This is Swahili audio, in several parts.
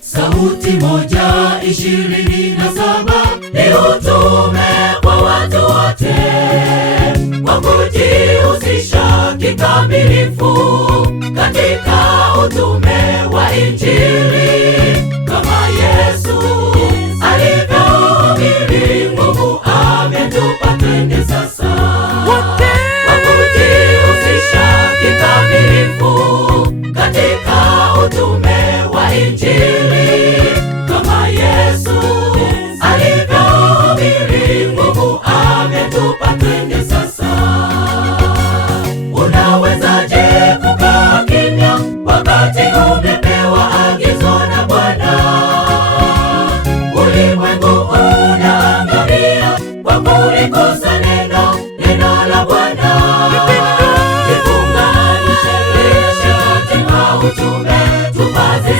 Sauti moja 27 ni utume kwa watu wote, kwa kujihusisha kikamilifu katika utume wa Injili, kama Yesu alivyohubiri. Mungu ametupa twende sasa, kwa kujihusisha kikamilifu katika utume wa Injili, kama Yesu alivyohubiri. Mungu ametupa twende sasa. Unawezaje kukaa kimya wakati umepewa agizo na Bwana? Ulimwengu unaangamia kwa kulikosa neno la Bwana. Jifunganishe katika utume, tupaze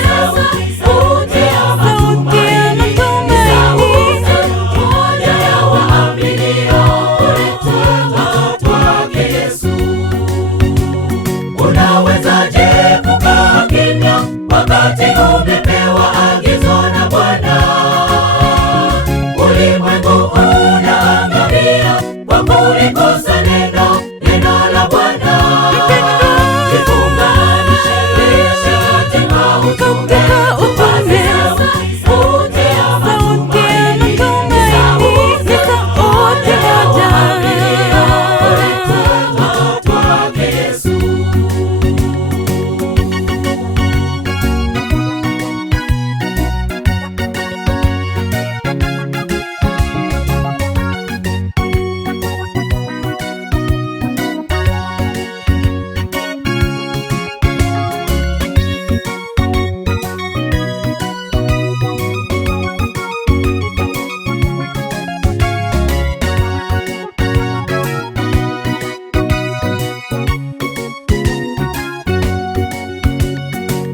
sauti ya matumaini, sauti moja ya waaminio, kuleta watu wake Yesu. Unawezaje kukaa kimya wakati umepewa agizo na Bwana? Ulimwengu unaangamia kwa kulikosa neno la Bwana. Jifunganishe katika utume, tupaze sauti ya matumaini, sauti ya waaminio, kuleta watu wake Yesu.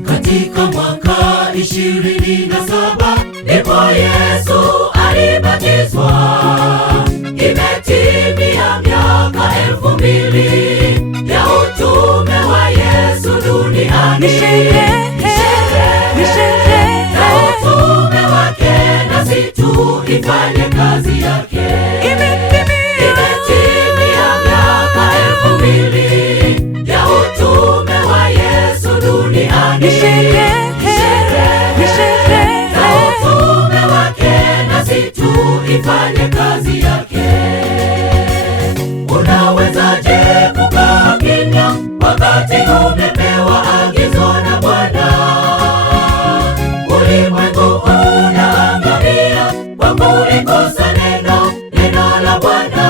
Katika mwaka 27 ndipo Yesu alibatizwa. Imetimia miaka 2000 ya utume wa Yesu duniani. Ni sherehe ya utume wake, nasi tuifanye kazi yake. Imetimia miaka 2000 ya utume wa Yesu duniani. Ni sherehe ya utume wake, nasi tuifanye kazi yake. Unawezaje kukaa kimya wakati umepewa agizo na Bwana? Ulimwengu unaangamia kwa kulikosa neno la Bwana.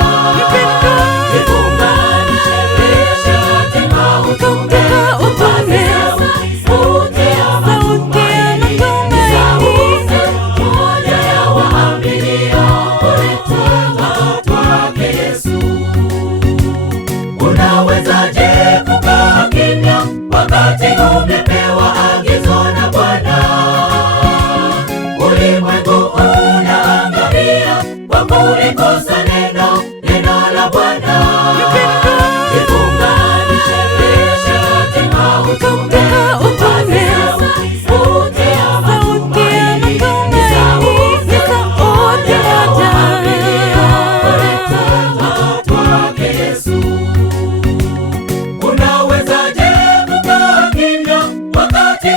Jifunganishe katika utume, tupaze sauti ya matumaini, sauti moja ya waaminio, kuleta watu wake Yesu. Unawezaje kukaa kimya wakati umepewa agizo na Bwana? Ulimwengu unaangamia kwa kulikosa neno la Bwana. Jifunganishe katika utume, tupaze sauti ya matumaini, sauti ya waaminio, kuleta watu wake Yesu. Unawezaje kukaa kimya wakati